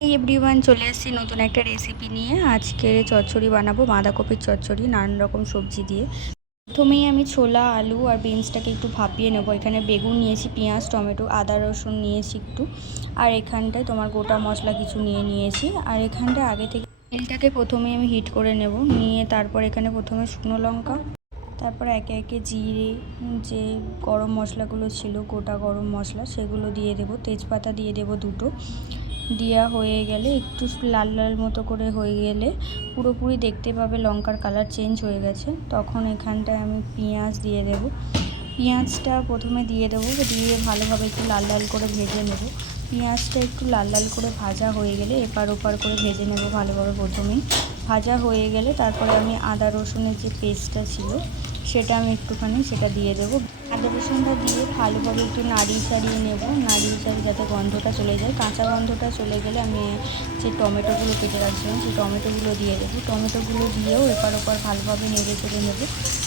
এই এভরিওয়ান, চলে এসেছি নতুন একটা রেসিপি নিয়ে। আজকে চচ্চড়ি বানাবো, বাঁধাকপির চচ্চড়ি নানান রকম সবজি দিয়ে। প্রথমেই আমি ছোলা, আলু আর বিনসটাকে একটু ভাপিয়ে নেবো। এখানে বেগুন নিয়েছি, পেঁয়াজ, টমেটো, আদা রসুন নিয়েছি একটু, আর এখানটায় তোমার গোটা মশলা কিছু নিয়েছি। আর এখানটায় আগে থেকে তেলটাকে প্রথমে আমি হিট করে নেব, নিয়ে তারপর এখানে প্রথমে শুকনো লঙ্কা, তারপর একে একে জিরে, যে গরম মশলাগুলো ছিল গোটা গরম মশলা সেগুলো দিয়ে দেবো, তেজপাতা দিয়ে দেবো দুটো। দেওয়া হয়ে গেলে একটু লাল লাল মতো করে হয়ে গেলে, পুরোপুরি দেখতে পাবে লঙ্কার কালার চেঞ্জ হয়ে গেছে, তখন এখানটায় আমি পেঁয়াজ দিয়ে দেব। পেঁয়াজটা প্রথমে দিয়ে দেবো, দিয়ে ভালোভাবে একটু লাল লাল করে ভেজে নেব। পেঁয়াজটা একটু লাল লাল করে ভাজা হয়ে গেলে এপার ওপার করে ভেজে নেব ভালোভাবে। প্রথমেই ভাজা হয়ে গেলে তারপরে আমি আদা রসুনের যে পেস্টটা ছিল সেটা আমি একটুখানি সেটা দিয়ে দেবো। আদা রসুনটা দিয়ে ভালোভাবে একটু নাড়িয়ে চাড়িয়ে নেব, নাড়িয়ে চাড়িয়ে যাতে গন্ধটা চলে যায়। কাঁচা গন্ধটা চলে গেলে আমি যে টমেটোগুলো কেটে রাখছিলাম সেই টমেটোগুলো দিয়ে দেবো। টমেটোগুলো দিয়েও এপার ওপার ভালোভাবে নেড়ে চেড়ে নেব,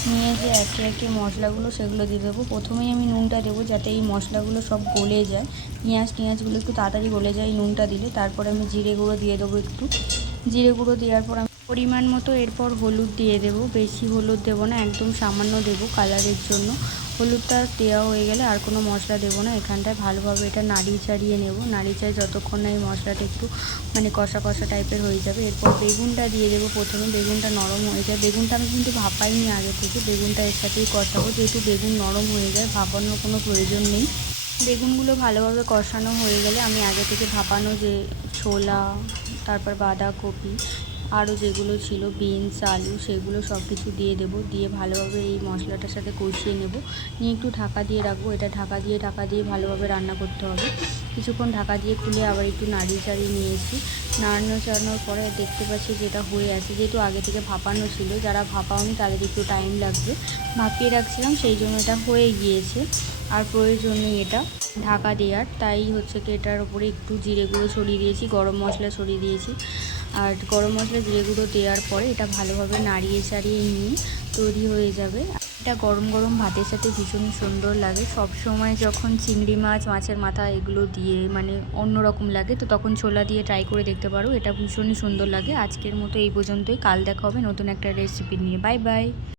নিয়ে যে একে একে মশলাগুলো সেগুলো দিয়ে দেবো। প্রথমেই আমি নুনটা দেবো যাতে এই মশলাগুলো সব গলে যায়, পেঁয়াজগুলো একটু তাড়াতাড়ি গলে যায় নুনটা দিলে। তারপরে আমি জিরে গুঁড়ো দিয়ে দেবো একটু। জিরে গুঁড়ো দেওয়ার পর আমি পরিমাণ মতো এরপর হলুদ দিয়ে দেবো। বেশি হলুদ দেবো না, একদম সামান্য দেবো কালারের জন্য। হলুদটা দেওয়া হয়ে গেলে আর কোনো মশলা দেবো না। এখানটায় ভালোভাবে এটা নাড়িয়ে চাড়িয়ে নেব, নাড়িয়ে চাড়িয়ে যতক্ষণ না এই মশলাটা একটু কষা কষা টাইপের হয়ে যাবে। এরপর বেগুনটা দিয়ে দেবো। প্রথমে বেগুনটা নরম হয়ে যায়, বেগুনটা আমি কিন্তু ভাপাইনি আগে থেকে, বেগুনটা এর সাথেই কষাবো। যেহেতু বেগুন নরম হয়ে যায়, ভাপানোর কোনো প্রয়োজন নেই। বেগুনগুলো ভালোভাবে কষানো হয়ে গেলে আমি আগে থেকে ভাপানো যে ছোলা, তারপর বাঁধাকপি, আরও যেগুলো ছিল বিনস, আলু, সেগুলো সব কিছু দিয়ে দেবো। দিয়ে ভালোভাবে এই মশলাটার সাথে কষিয়ে নেব, নিয়ে একটু ঢাকা দিয়ে রাখবো। এটা ঢাকা দিয়ে ভালোভাবে রান্না করতে হবে। কিছুক্ষণ ঢাকা দিয়ে খুলে আবার একটু নাড়িয়ে চাড়িয়ে নিয়েছি। নাড়ানো চাড়ানোর পরে দেখতে পাচ্ছি যেটা হয়ে আছে, যেহেতু আগে থেকে ভাপানো ছিল, যারা ভাপাওনি তাদের একটু টাইম লাগবে। ভাপিয়ে রাখছিলাম সেই জন্য এটা হয়ে গিয়েছে, আর প্রয়োজন নেই এটা ঢাকা দেওয়ার। তাই হচ্ছে কি এটার উপরে একটু জিরে গুঁড়ো ছড়িয়ে দিয়েছি, গরম মশলা ছড়িয়ে দিয়েছি। আর গরম মশলা জিরে গুঁড়ো দেওয়ার পরে এটা ভালোভাবে নাড়িয়ে চাড়িয়ে নিয়ে তৈরি হয়ে যাবে। এটা গরম গরম ভাতের সাথে ভীষণ সুন্দর লাগে। সব সময় যখন চিংড়ি মাছ, মাছের মাথা এগুলো দিয়ে অন্যরকম লাগে, তো তখন ছোলা দিয়ে ট্রাই করে দেখতে পারো, এটা ভীষণই সুন্দর লাগে। আজকের মতো এই পর্যন্তই, কাল দেখা হবে নতুন একটা রেসিপি নিয়ে। Bye bye.